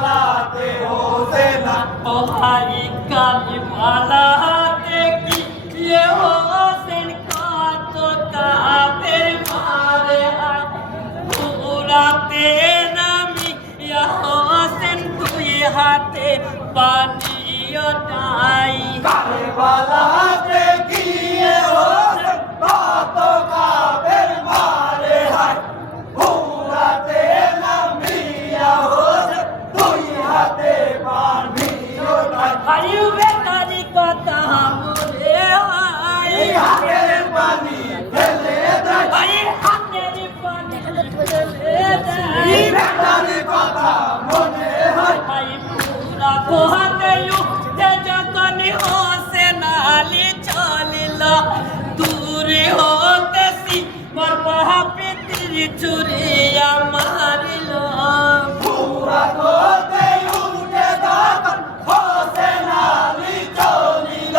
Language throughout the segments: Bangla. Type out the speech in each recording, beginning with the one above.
কারবালাতে হোসেন ओ भाई कालीवाला देखी ये होसेन का तो काफिर मारे आए पूराते नामी या होसेन तुई हाथे पानी उठाई কারবালাতে গিয়ে হোসেন কত কাফের মারে হায় পুরাতে নামিয়া হোসেন দুই হাতে পানি ওঠায় आयु बेकारी कथा मोरे आई হাতের পানি ফেলে দেয় आई हाथेर पानी ढेले এই जाई বেটারি কথা মনে হয় आई पूरा पोहाते उठते जगन होसेन आली चलिल दूर होते सी बरपहा पितरी चुरिया मारिल পুরা হতে উঠে যখন হোসেন আলী চলিল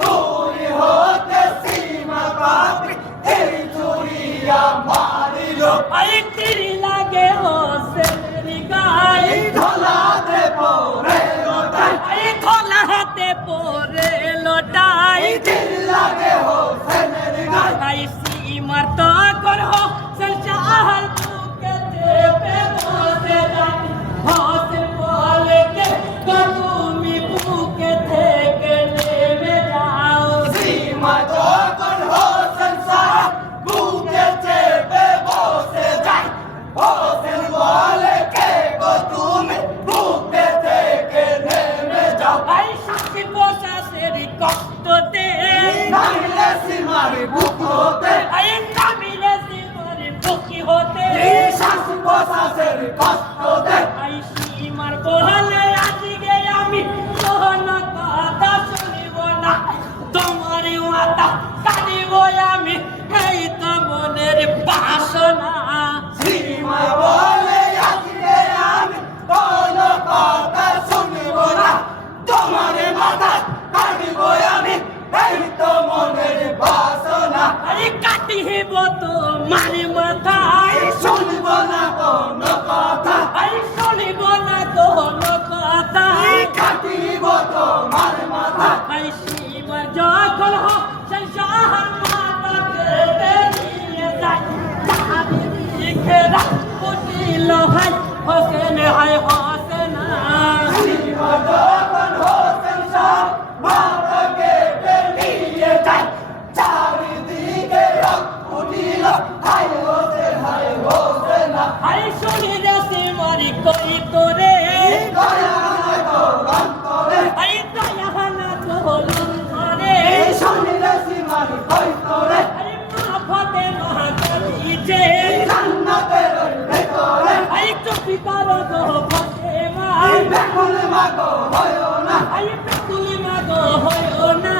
দুই হতে সীমা পাপি এই চুরিয়া মারিল आई तिरी लागे होसेन गाय ঢলাতে পড়ে লোটাই आई खोला हाथे पोरे लोटाई দিল লাগে হোসেনের গায় आई सीमर तो कर हो संचार के पे बोसे जाए होसे बोले के कदूमी भूखे थे के ले में जाओ সীমা যখন হোসেন সাহেব বুকে চেপে বসে যায় হোসেন বলে কে গো তুমি বুকে থেকে নেমে যাও आई साथी बोसा सेरी कष्ट दे নাইলে সীমারি বুক হতে आई नामिले सीमरी भूखी होते এই শ্বাস প্রশ্বাসের কষ্ট দেয় आई सीमर बोले आज गे आमी सोहन কথা শুনিব না তোমার মাতা কাঁদিব আমি এই তো মনের বাসনা সীমা বলে আজকে আমি কোনো কথা শুনিব না তোমার মাথা কাটিব আমি এই তো মনের বাসনা আরে কাটিব তোমার মাথায় শুনিব না কোনো কথা আরে শুনিব না কোনো কথা কাটিব তোমার মাথা আই সীমা যখন সংসার মাতাকে নিয়ে যায় তাহারি দিকেরা কুটিল হাই হোসেন হাই হোসেন সীমা যখন হোসেন শাহ মাতাকে নিয়ে যায় চারিদিকে রক্ত উঠিল হায় হোসেন হাই শুনি রে সীমারি কই তোরে দয়া নয় তো অন্তরে হাই দয়া না তোলন করে এই শুনিলে সীমারি কই তোরে হাই মা ফতে মহাকালী যে জান্নাতের ভেতরে হাই চুপি করো গো ফতে মা এই বেকুল মাগো হয় না হাই পেকুলি মা গো হয় না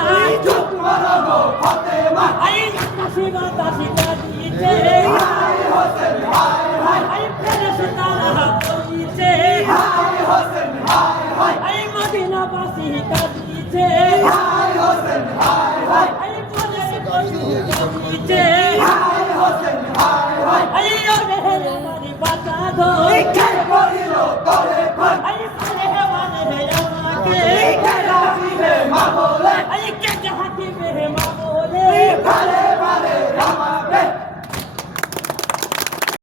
চুপ করো গো ফাতেমা হাই আকাশি বাতাসি কাঁদিছে হায় হোসেন হায় হায় হাই ফেরেশতারা বলিছে হায় হোসেন হায় হায় হাই মদিনাবাসী কাঁদিছে হায় হোসেন হায় হায় হাই ফেরেশতারা কাঁদিছে হায় হোসেন হায় হায় হাই ওরে মারি বাতা ধো কে করিল তোরে খুন হাই ফেলে মানে আমাকে কে রাজি হে মা বলে হাই কে হাতি মে মা বলে ভালে